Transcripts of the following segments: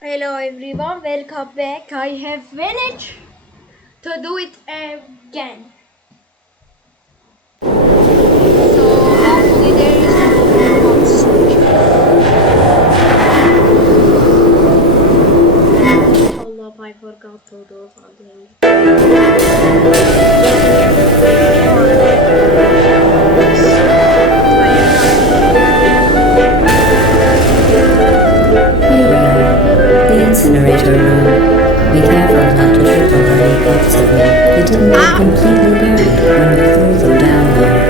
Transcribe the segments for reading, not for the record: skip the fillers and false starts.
Hello everyone, welcome back. I have managed to do it again. So hopefully there is no hold up, I forgot to do something. Here we are, the incinerator room. Be careful not to trip over any parts of me. It didn't get completely burned when we threw them down there.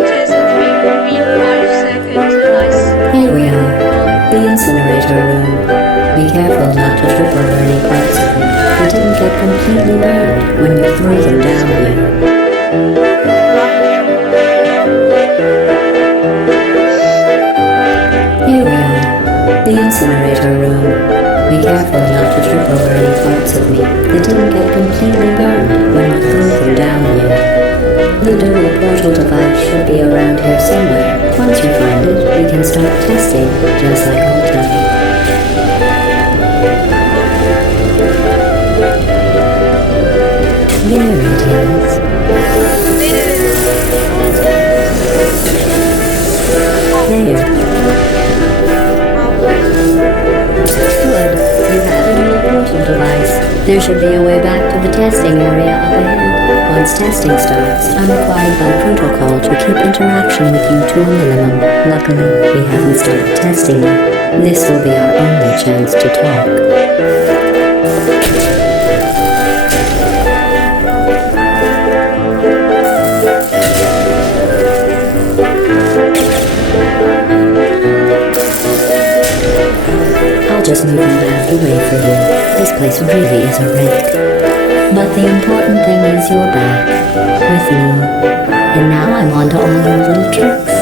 It hasn't been 5 seconds and Here we are, the incinerator room. Be careful not to trip over any parts of me. It didn't get completely burned when we threw them down here. Here we are, the incinerator room. Be careful not to trip over any parts of me. They didn't get completely burned when we threw them down here. The dual portal device should be around here somewhere. Once you find it, we can start testing, just like old times. There it is. There. Good. You have a dual portal device. There should be a way back to the testing area up ahead. Once testing starts, I'm required by protocol to keep interaction with you to a minimum. Luckily, we haven't started testing yet. This will be our only chance to talk. I'll just move that out of the way for you. This place really is a wreck. But the important thing is you're back with me. And now I'm on to all your little tricks.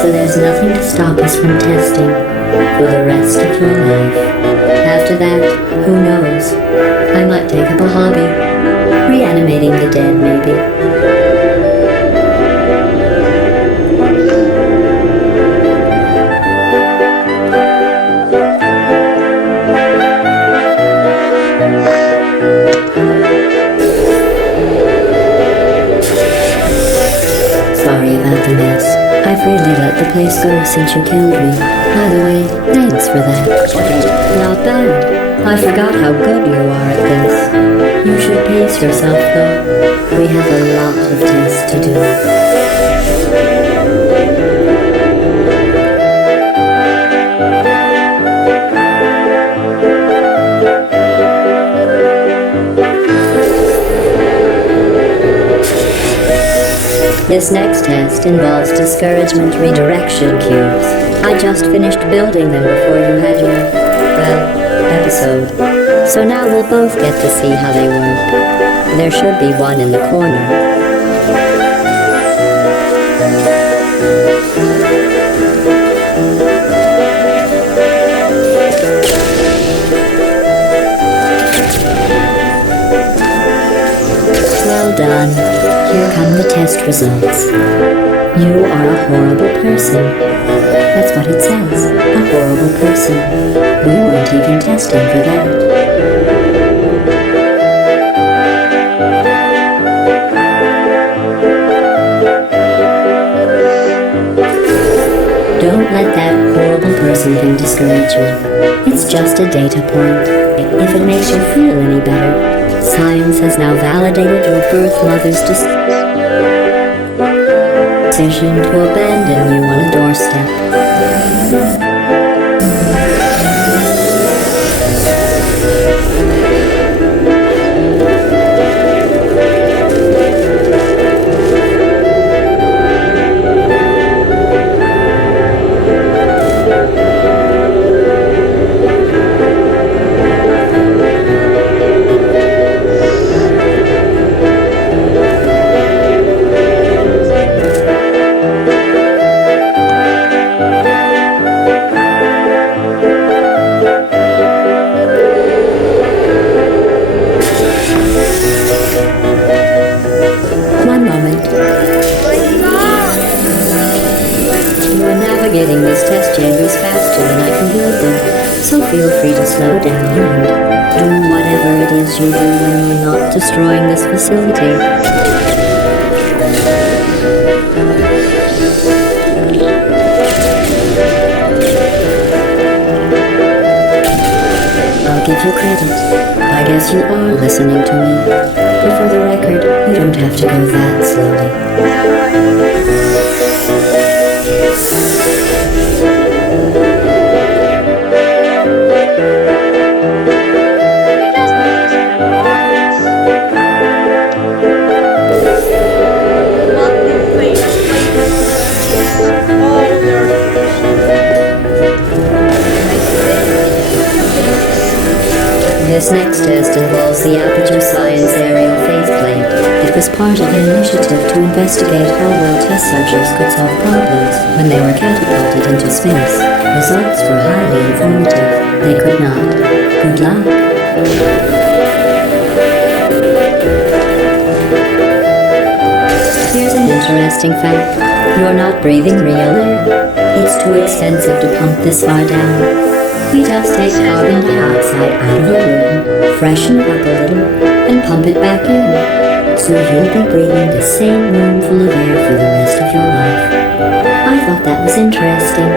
So there's nothing to stop us from testing for the rest of your life. After that, who knows? I might take up a hobby. Reanimating the dead, maybe. Sorry about the mess. I've really let the place go since you killed me. By the way, thanks for that. Not bad. I forgot how good you are at this. You should pace yourself though. We have a lot of tests to do. This next test involves discouragement redirection cubes. I just finished building them before you had your, episode. So now we'll both get to see how they work. There should be one in the corner. Well done. Here come the test results. You are a horrible person. That's what it says. A horrible person. We weren't even testing for that. Don't let that horrible person thing discourage you. It's just a data point. If it makes you feel any better, science has now validated your birth mother's decision to abandon you on a doorstep. navigating these test chambers faster than I can build them. So feel free to slow down and do whatever it is you do when you're not destroying this facility. I'll give you credit. I guess you are listening to me. But for the record, you don't have to go that slowly. This next test involves the Aperture Science Aerial Faceplate. It was part of an initiative to investigate how well test subjects could solve problems when they were catapulted into space. Results were highly informative. They could not. Good luck. Here's an interesting fact. You're not breathing real air. It's too expensive to pump this far down. We just take carbon dioxide out of a room, freshen it up a little, and pump it back in. So you'll be breathing the same room full of air for the rest of your life. I thought that was interesting.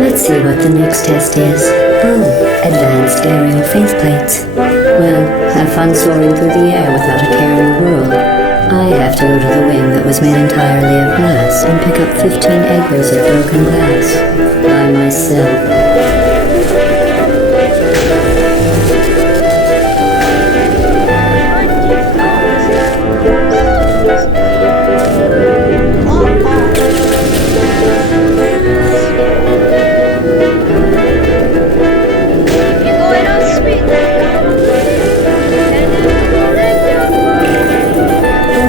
Let's see what the next test is. Oh, advanced aerial faceplates. Well, have fun soaring through the air without a care in the world. I have to go to the wing that was made entirely of glass and pick up 15 acres of broken glass by myself.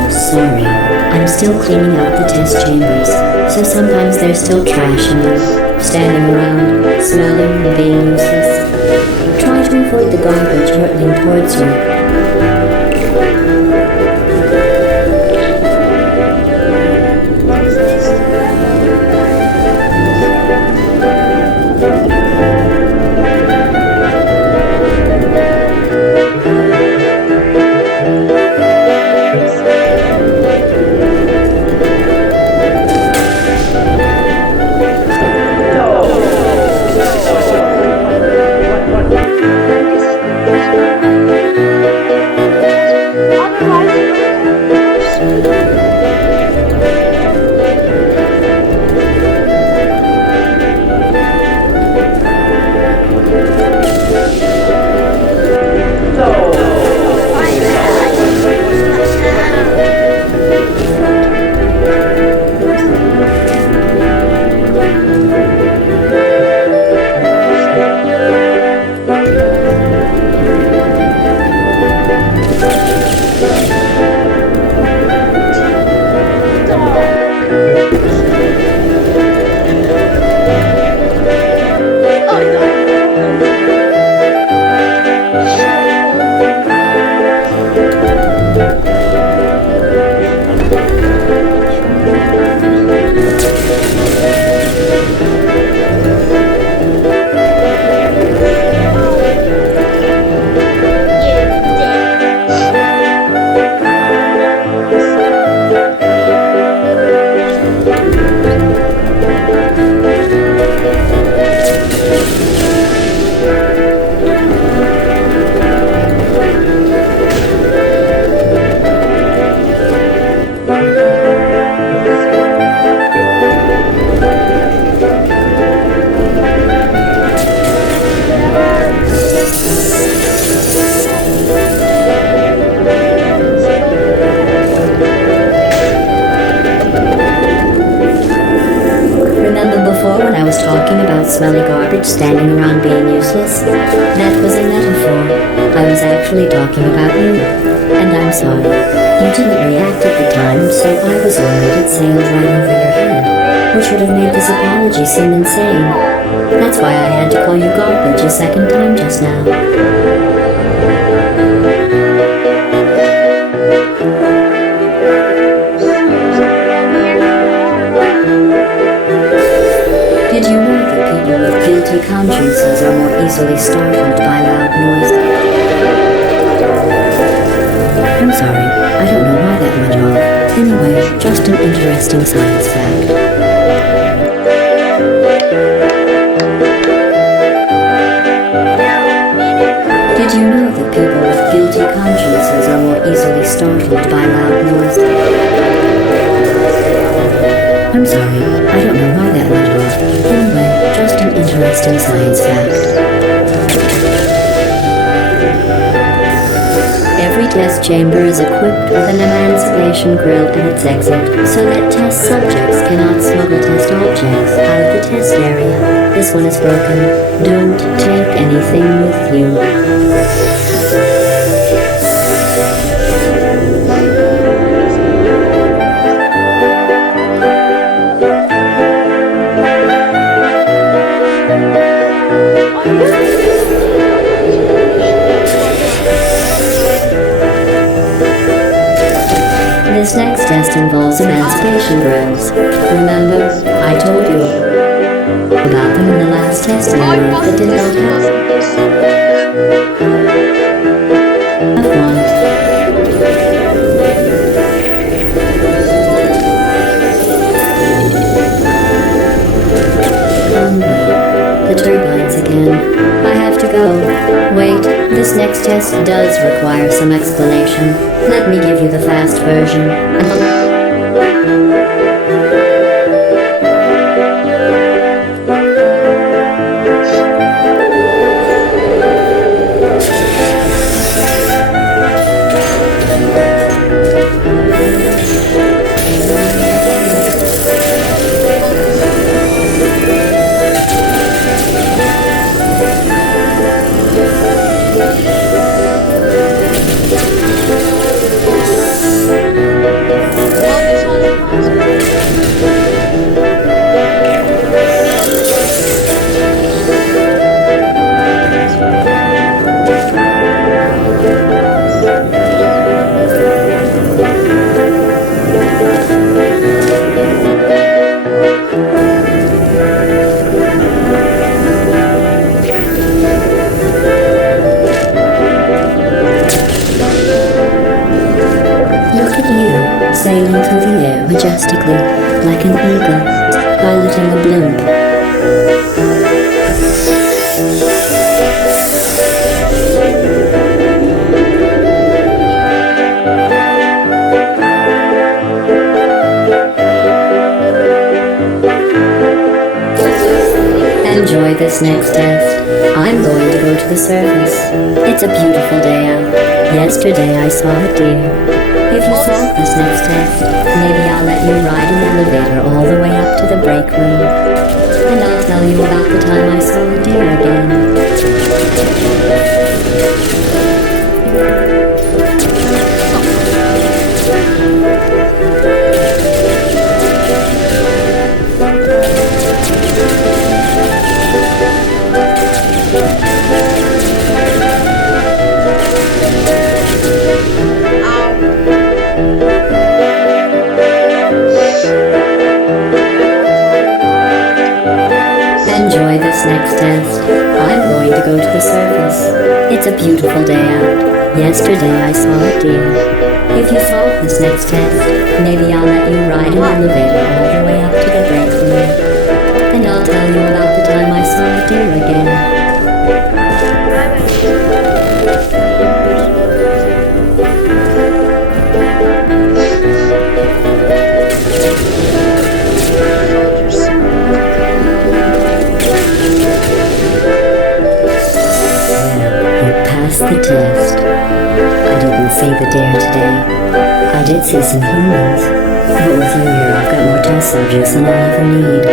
Sorry, I'm still cleaning out the test chambers, so sometimes there's still trash in them, standing around, smelling and being useless. Try to avoid the garbage hurtling towards you. Smelly garbage standing around being useless? That was a metaphor. I was actually talking about you. And I'm sorry. You didn't react at the time, so I was worried it sailed right over your head. which would have made this apology seem insane. That's why I had to call you garbage a second time just now. Did you know that people with guilty consciences are more easily startled by loud noise? I'm sorry, I don't know why that went off. Anyway, just an interesting science fact. Did you know that people with guilty consciences are more easily startled by loud noise? I'm sorry, I don't know why that went off. Anyway, just an interesting science fact. Every test chamber is equipped with an emancipation grill at its exit, so that test subjects cannot smuggle test objects out of the test area. This one is broken. Don't take anything with you. This next test involves emancipation grills. Remember, I told you about them in the last test area that did not have one. The turbines again. I have to go. Wait, this next test does require some explanation. Let me give you the fast version. Sailing through the air majestically, like an eagle, piloting a blimp. Enjoy this next test. I'm going to go to the surface. It's a beautiful day out. Yesterday I saw a deer. If you solve this next test, maybe I'll let you ride an elevator all the way up to the break room. And I'll tell you about the time I saw a deer again. Enjoy this next test. I'm going to go to the surface. It's a beautiful day out. Yesterday I saw a deer. If you solve this next test, maybe I'll let you ride an elevator all the way up to the break room. And I'll tell you about the time I saw a deer again. The test. I didn't see the deer today. I did see some humans. But with you here, I've got more test subjects than I'll ever need.